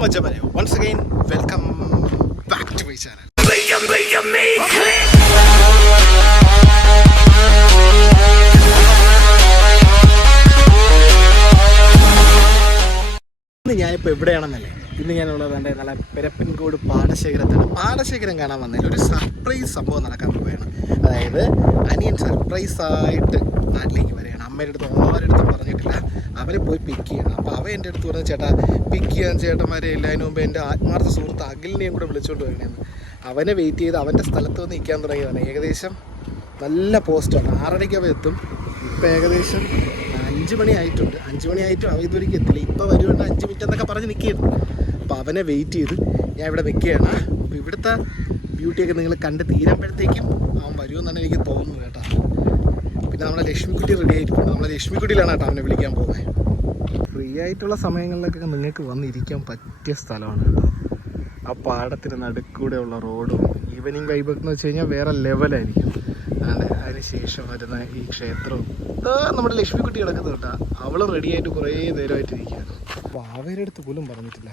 Once again, welcome back to my channel. ഞാനിപ്പോൾ എവിടെയാണെന്നല്ലേ, ഇന്ന് ഞാനുള്ളത് എൻ്റെ നല്ല പെരപ്പൻകോട് പാടശേഖരത്താണ്. പാടശേഖരം കാണാൻ വന്നതിൽ ഒരു സർപ്രൈസ് സംഭവം നടക്കാൻ പോവുകയാണ്. അതായത് അനിയൻ സർപ്രൈസായിട്ട് നാട്ടിലേക്ക് വരികയാണ്. അമ്മയുടെ അടുത്ത് ആരുടെ പറഞ്ഞിട്ടില്ല, അവരെ പോയി പിക്ക് ചെയ്യണം. അപ്പോൾ അവൻ എൻ്റെ അടുത്ത് പറഞ്ഞു, ചേട്ടാ പിക്ക് ചെയ്യാൻ ചേട്ടന്മാരെ ഇല്ല, അതിന് മുമ്പ് എൻ്റെ ആത്മാർത്ഥ സുഹൃത്ത് അഖിലിനെയും കൂടെ വിളിച്ചുകൊണ്ട് വരണമെന്ന്. അവനെ വെയിറ്റ് ചെയ്ത് അവൻ്റെ സ്ഥലത്ത് വന്ന് നിൽക്കാൻ തുടങ്ങിയതാണ്. ഏകദേശം നല്ല പോസ്റ്റാണ്, 6:30 അവൻ എത്തും. ഇപ്പം ഏകദേശം 5 മണി ആയിട്ടുണ്ട്. 5 മണി ആയിട്ടും അവൻ ഇതുവരെയ്ക്ക് എത്തില്ല. ഇപ്പോൾ വരുന്നുണ്ട് 5 മിനിറ്റ് എന്നൊക്കെ പറഞ്ഞ് നിൽക്കുകയായിരുന്നു. അപ്പോൾ അവനെ വെയിറ്റ് ചെയ്ത് ഞാൻ ഇവിടെ നിൽക്കുകയാണ്. അപ്പോൾ ഇവിടുത്തെ ബ്യൂട്ടിയൊക്കെ നിങ്ങൾ കണ്ട് തീരുമ്പോഴത്തേക്കും അവൻ വരുമെന്നാണ് എനിക്ക് തോന്നുന്നത് കേട്ടോ. പിന്നെ നമ്മളെ ലക്ഷ്മിക്കുട്ടി റെഡി ആയിട്ടുണ്ട്. നമ്മളെ ലക്ഷ്മിക്കുട്ടിയിലാണ് കേട്ടോ അവനെ വിളിക്കാൻ പോകുന്നത്. ഫ്രീ ആയിട്ടുള്ള സമയങ്ങളിലൊക്കെ നിങ്ങൾക്ക് വന്നിരിക്കാൻ പറ്റിയ സ്ഥലമാണ് കേട്ടോ. ആ പാടത്തിന് നടുക്കൂടെയുള്ള റോഡും ഈവനിങ് വൈബൊക്കെ എന്ന് വെച്ച് കഴിഞ്ഞാൽ വേറെ ലെവലായിരിക്കും. അതെ, അതിന് ശേഷം വരുന്ന ഈ ക്ഷേത്രവും നമ്മുടെ ലക്ഷ്മിക്കുട്ടി കിടക്കുന്നത് കേട്ടോ. അവൾ റെഡിയായിട്ട് കുറേ നേരമായിട്ടിരിക്കുകയാണ്. വാവേരെ അടുത്ത് പോലും പറഞ്ഞിട്ടില്ല.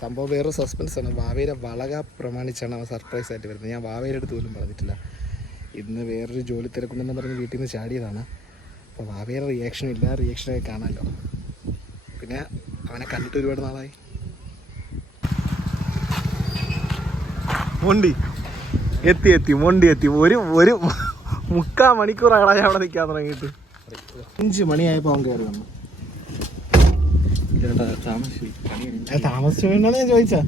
സംഭവം വേറെ സസ്പെൻസാണ്. വാവേരെ വളക പ്രമാണിച്ചാണ് അവൻ സർപ്രൈസ് ആയിട്ട് വരുന്നത്. ഞാൻ വാവേരെ അടുത്ത് പോലും പറഞ്ഞിട്ടില്ല. ഇന്ന് വേറൊരു ജോലി തിരക്കുണ്ടെന്ന് പറഞ്ഞ് വീട്ടിൽ നിന്ന് ചാടിയതാണ്. അപ്പോൾ വാവേരെ റിയാക്ഷനില്ല, റിയാക്ഷനൊക്കെ കാണാമല്ലോ. പിന്നെ അവനെ കണ്ടിട്ട് ഒരുപാട് നാളായി. മൊണ്ടി എത്തി മൊണ്ടി എത്തി. ഒരു 3/4 മണിക്കൂറാണ് ഞാൻ അവിടെ നിൽക്കാൻ തുടങ്ങിയിട്ട്. 5 മണിയായപ്പോൾ അവൻ കയറി വന്നു. താമസിച്ചു വേണ്ടാണ് ഞാൻ ചോദിച്ചാ.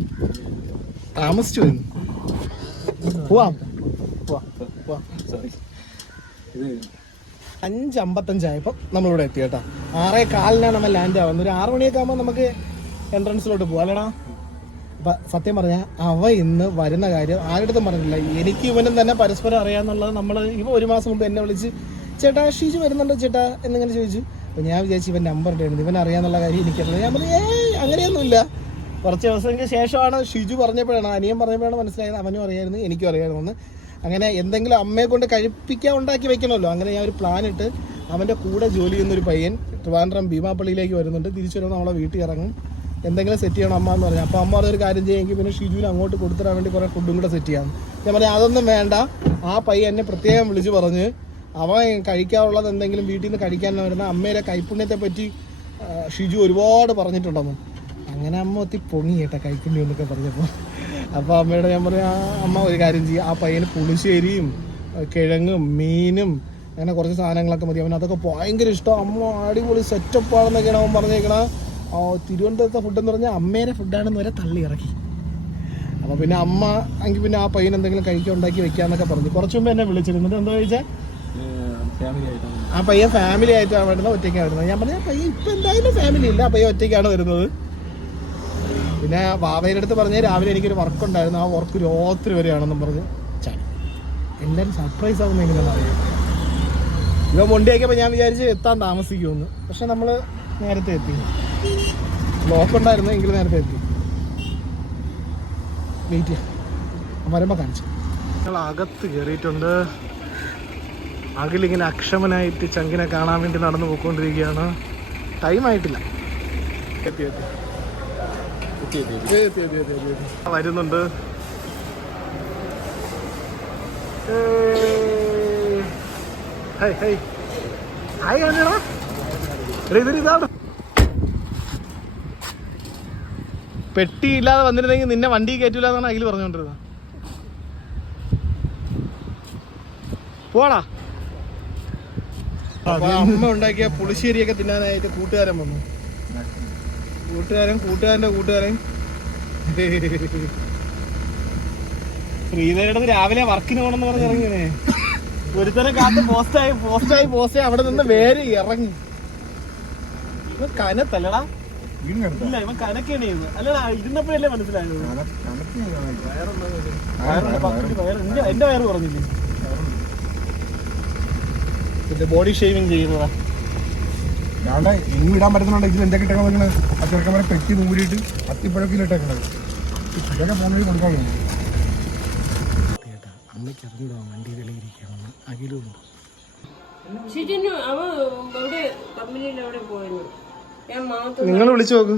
താമസിച്ചു വരുന്നു. പോവാം 5:55 ആയപ്പോൾ നമ്മളിവിടെ എത്തി കേട്ടോ. 6:15 നമ്മൾ ലാൻഡ് ആവുന്നത്. ഒരു 6 മണിയൊക്കെ ആകുമ്പോൾ നമുക്ക് എൻട്രൻസിലോട്ട് പോകാം അല്ലടാ. അപ്പം സത്യം പറഞ്ഞാൽ അവ ഇന്ന് വരുന്ന കാര്യം ആരുടെടുത്തും പറഞ്ഞിട്ടില്ല. എനിക്ക് ഇവനും തന്നെ പരസ്പരം അറിയാമെന്നുള്ളത്. നമ്മൾ ഇവ 1 മാസം മുമ്പ് എന്നെ വിളിച്ച് ചേട്ടാ ഷീജു വരുന്നുണ്ടോ ചേട്ടാ എന്നിങ്ങനെ ചോദിച്ചു. അപ്പോൾ ഞാൻ വിചാരിച്ചു ഇവൻ നമ്പർ ഇട്ടായിരുന്നു, ഇവൻ അറിയാമെന്നുള്ള കാര്യം എനിക്കറിയില്ല. ഞാൻ പറഞ്ഞു അങ്ങനെയൊന്നുമില്ല. കുറച്ച് ദിവസങ്ങൾക്ക് ശേഷമാണ് ഷിജു പറഞ്ഞപ്പോഴാണ്, അനിയൻ പറഞ്ഞപ്പോഴാണ് മനസ്സിലായത് അവനും അറിയായിരുന്നു എനിക്കും അറിയാമായിരുന്നു. അങ്ങനെ എന്തെങ്കിലും അമ്മയെ കൊണ്ട് കഴിപ്പിക്കാൻ ഉണ്ടാക്കി വെക്കണമല്ലോ. അങ്ങനെ ഞാൻ ഒരു പ്ലാൻ ഇട്ട് അവൻ്റെ കൂടെ ജോലി ചെയ്യുന്നൊരു പയ്യൻ ട്രിവാൻഡ്രം ഭീമാപ്പള്ളിയിലേക്ക് വരുന്നുണ്ട്. തിരിച്ചു വരുമ്പോൾ നമ്മളെ വീട്ടിൽ ഇറങ്ങും. എന്തെങ്കിലും സെറ്റ് ചെയ്യണം അമ്മ എന്ന് പറഞ്ഞു. അപ്പോൾ അമ്മ അതൊരു കാര്യം ചെയ്യുമെങ്കിൽ പിന്നെ ഷിജുവിന് അങ്ങോട്ട് കൊടുത്തിടാൻ വേണ്ടി കുറേ ഫുഡും കൂടെ സെറ്റ് ചെയ്യാം. ഞാൻ പറഞ്ഞു അതൊന്നും വേണ്ട. ആ പയ്യൻ എന്നെ പ്രത്യേകം വിളിച്ച് പറഞ്ഞ് അവൻ കഴിക്കാറുള്ളത് എന്തെങ്കിലും വീട്ടിൽ നിന്ന് കഴിക്കാൻ വരുന്ന അമ്മയുടെ കൈപ്പുണ്യത്തെ പറ്റി ഷിജു ഒരുപാട് പറഞ്ഞിട്ടുണ്ടെന്ന്. അങ്ങനെ അമ്മ ഒത്തി പൊങ്ങി കേട്ടോ കൈപ്പുണ്യം എന്നൊക്കെ പറഞ്ഞപ്പോൾ. അപ്പോൾ അമ്മയോട് ഞാൻ പറഞ്ഞു അമ്മ ഒരു കാര്യം ചെയ്യുക, ആ പയ്യന് പുളിശ്ശേരിയും കിഴങ്ങും മീനും അങ്ങനെ കുറച്ച് സാധനങ്ങളൊക്കെ മതി. അവൻ അതൊക്കെ ഭയങ്കര ഇഷ്ടം. അമ്മ അടിപൊളി സെറ്റപ്പാണെന്നൊക്കെയാണ് അവൻ പറഞ്ഞേക്കണ. തിരുവനന്തപുരത്തെ ഫുഡെന്ന് പറഞ്ഞാൽ അമ്മേരെ ഫുഡാണെന്ന് വരെ തള്ളി ഇറക്കി. അപ്പോൾ പിന്നെ അമ്മ എങ്കിൽ പിന്നെ ആ പയ്യൻ എന്തെങ്കിലും കഴിക്കാൻ ഉണ്ടാക്കി വെക്കാന്നൊക്കെ പറഞ്ഞു. കുറച്ച് മുമ്പ് എന്നെ വിളിച്ചിരുന്നത് എന്താ ചോദിച്ചാൽ ആ പയ്യൻ ഫാമിലി ആയിട്ടാണ് വരുന്നത്, ഒറ്റയ്ക്കാണ് വരുന്നത്. ഞാൻ പറഞ്ഞ പയ്യൻ ഇപ്പം എന്തായാലും ഫാമിലി ഇല്ല, ആ പയ്യൻ ഒറ്റയ്ക്കാണ് വരുന്നത്. പിന്നെ വാവയുടെ അടുത്ത് പറഞ്ഞ് രാവിലെ എനിക്കൊരു വർക്ക് ഉണ്ടായിരുന്നു, ആ വർക്ക് രാത്രി വരെയാണെന്നും പറഞ്ഞ് ചാടി. എല്ലാവരും സർപ്രൈസ് ആകുന്ന എങ്ങനെയാണെന്ന് അറിയാം. ഇവ മൊണ്ടിയാക്കിയപ്പോൾ ഞാൻ വിചാരിച്ച് എത്താൻ താമസിക്കുമെന്ന്. പക്ഷെ നമ്മൾ നേരത്തെ എത്തി. ബ്ലോക്ക് ഉണ്ടായിരുന്നു എങ്കിലും നേരത്തെ എത്തി. വെയിറ്റ് ചെയ്യാം, വരുമ്പോൾ കാണിച്ചു. ഞങ്ങൾ അകത്ത് കയറിയിട്ടുണ്ട്. അഖിലിങ്ങനെ അക്ഷമനായിട്ട് ചങ്കിനെ കാണാൻ വേണ്ടി നടന്നു പോയിക്കൊണ്ടിരിക്കുകയാണ്. ടൈമായിട്ടില്ല. എത്തി വരുന്നുണ്ട്. ഇതാണ് പെട്ടിയില്ലാതെ വന്നിരുന്നെങ്കിൽ നിന്നെ വണ്ടി കയറ്റൂല എന്നാണ് അഖിൽ പറഞ്ഞുകൊണ്ടിരുന്നത്. പോടാ. അമ്മ ഉണ്ടാക്കിയ പുളിശ്ശേരിയൊക്കെ തിന്നാനായിട്ട് കൂട്ടുകാരൻ വന്നു. കൂട്ടുകാരൻ്റെ കൂട്ടുകാരൻ ശ്രീധരയുടെ രാവിലെ വർക്കിന് പോകണമെന്ന് പറഞ്ഞ് ഇറങ്ങിയേ. ഒരുത്തനെ കാത്ത് പോസ്റ്റായി അവിടെ നിന്ന് വേറെ ഇറങ്ങി. കനത്തല്ലടാ. ഇല്ല ഇവൻ കനക്കാണ് ചെയ്യുന്നത്. അല്ലടാ ഇരുന്നപ്പോഴല്ലേ മനസ്സിലായത്. എന്റെ വയറ് പറഞ്ഞില്ലേ. ബോഡി ഷേവിങ് ചെയ്യുന്നതാ. ഞാൻ ഇനി ഇടാൻ പറ്റുന്നുണ്ട്. ഇതിൽ എന്തൊക്കെ ഇട്ടേക്കാൻ പറ്റുന്നത് ആ ചെറുക്കന്മാരെ പെട്ടി നൂരിട്ട് അത്തിപ്പഴക്കിലിട്ടേക്കണത്. ഇതൊക്കെ പോകുന്നത് കൊടുക്കാറുണ്ട്. അമ്മയ്ക്ക് അറിഞ്ഞിടാ വണ്ടി വിലയിരിക്കണം. അഖിലുണ്ട്. നിങ്ങൾ വിളിച്ചു നോക്ക്.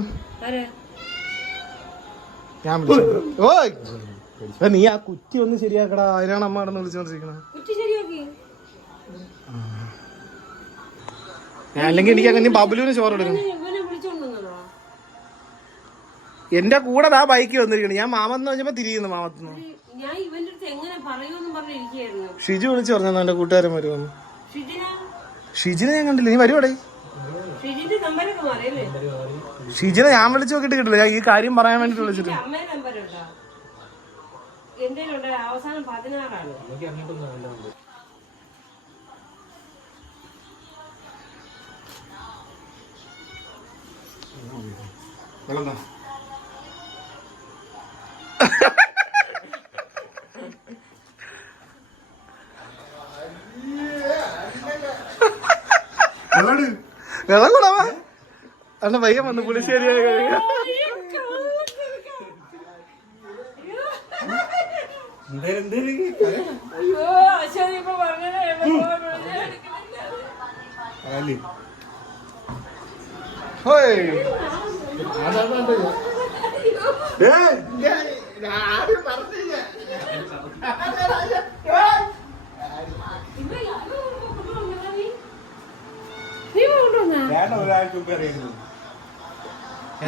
ഞാൻ വിളിച്ചു. ഓയ് നീ ആ കുറ്റി ഒന്ന് ശരിയാക്കടാ, അതിനാണ് അമ്മ അവിടെ നിന്ന് വിളിച്ചോണ്ടിരിക്കണത്. അല്ലെങ്കിൽ എനിക്ക് അങ്ങനെ ബബുലുവിന് ചോറ് എടുക്കണം. എന്റെ കൂടെ ആ ബൈക്ക് വന്നിരിക്കണം. ഞാൻ മാമന്ന് പറഞ്ഞപ്പോ തിരിയുന്നു മാമത്തുനിന്ന്. ഷിജു വിളിച്ചു പറഞ്ഞു എന്റെ കൂട്ടുകാരൻ വരുമെന്ന്. ഷിജിനെ ഞാൻ കണ്ടില്ല. നീ വരുവാടേ? ഷിജിനെ ഞാൻ വിളിച്ചു നോക്കിട്ട് കിട്ടില്ല. ഞാൻ ഈ കാര്യം പറയാൻ വേണ്ടിട്ട് വിളിച്ചിട്ട്. അവസാനം 16 വെള്ളം കൂടാവാ അന്ന പയ്യൻ വന്ന് പുളിശ്ശേരി കഴിക്കാം.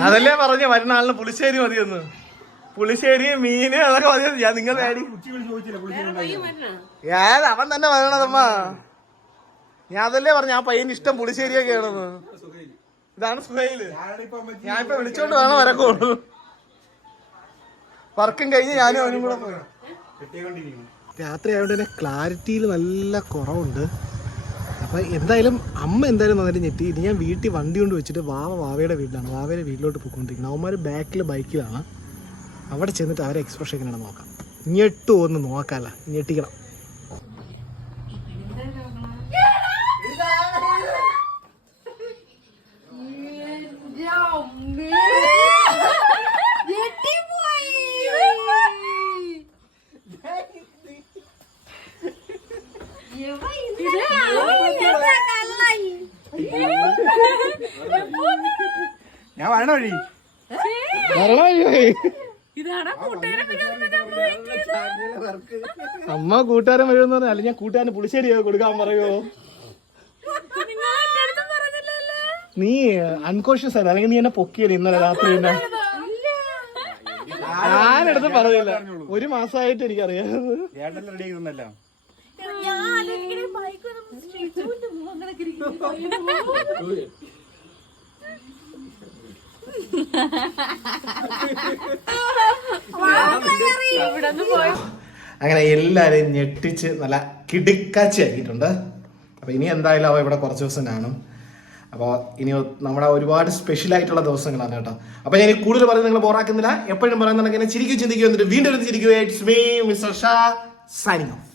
അതല്ലേ പറഞ്ഞ വരുന്ന ആളിന് പുളിശ്ശേരി മതിയെന്ന്. പുളിശ്ശേരി മീന് അതൊക്കെ മതി. ഞാൻ നിങ്ങൾ അവൻ തന്നെ വരണതമ്മ. ഞാൻ അതല്ലേ പറഞ്ഞ ആ പയ്യന് ഇഷ്ടം പുളിശ്ശേരിയൊക്കെ ആണെന്ന്. ഇതാണ് സുഹൈല്. ഞാനിപ്പോ വിളിച്ചോണ്ട് വേണം വരക്കോളൂ. വർക്കും കഴിഞ്ഞ് ഞാനും അവനും കൂടെ പോയി. രാത്രി ആയതുകൊണ്ട് തന്നെ ക്ലാരിറ്റിയിൽ നല്ല കുറവുണ്ട്. അപ്പം എന്തായാലും അമ്മ എന്തായാലും നന്നായിട്ട് ഞെട്ടി. ഇനി ഞാൻ വീട്ടിൽ വണ്ടി കൊണ്ട് വെച്ചിട്ട് വാവയുടെ വീട്ടിലാണ്. വാവയുടെ വീട്ടിലോട്ട് പോയിക്കൊണ്ടിരിക്കുന്നത്. അവന്മാർ ബാക്കിൽ ബൈക്കിലാണ്. അവിടെ ചെന്നിട്ട് അവരെ എക്സ്പ്രഷൻ എങ്ങനെയാണ് നോക്കാം. ഞെട്ടു ഒന്ന് നോക്കാമല്ല, ഞെട്ടിക്കണം. ഞാൻ വരണ വഴി അമ്മ കൂട്ടുകാരൻ വരുമെന്ന് പറഞ്ഞാൽ അല്ലെങ്കിൽ ഞാൻ കൂട്ടുകാരന് പുളിശ്ശേരി കൊടുക്കാൻ പറയോ? നീ അൺകോൺഷ്യസ് ആയിരുന്നു. അല്ലെങ്കിൽ നീ എന്നെ പൊക്കിയല്ലേ ഇന്നലെ രാത്രി? ഞാനെടുത്ത് പറഞ്ഞില്ല. 1 മാസമായിട്ട് എനിക്കറിയാം. അങ്ങനെ എല്ലാരെയും ഞെട്ടിച്ച് നല്ല കിടുക്കാച്ചി ആക്കിയിട്ടുണ്ട്. അപ്പൊ ഇനി എന്തായാലും അവ ഇവിടെ കുറച്ച് ദിവസം കാണും. അപ്പോൾ ഇനി നമ്മുടെ ഒരുപാട് സ്പെഷ്യൽ ആയിട്ടുള്ള ദിവസങ്ങളാണ് കേട്ടോ. അപ്പൊ ഞാൻ കൂടുതൽ പറയുന്നത് നിങ്ങൾ ബോറാക്കുന്നില്ല. എപ്പോഴും പറയുന്നുണ്ടെങ്കിൽ ചിരിക്കും ചിന്തിക്കും എന്നിട്ട് വീണ്ടും ചിരിക്കുക. It's me mister Shah signing off.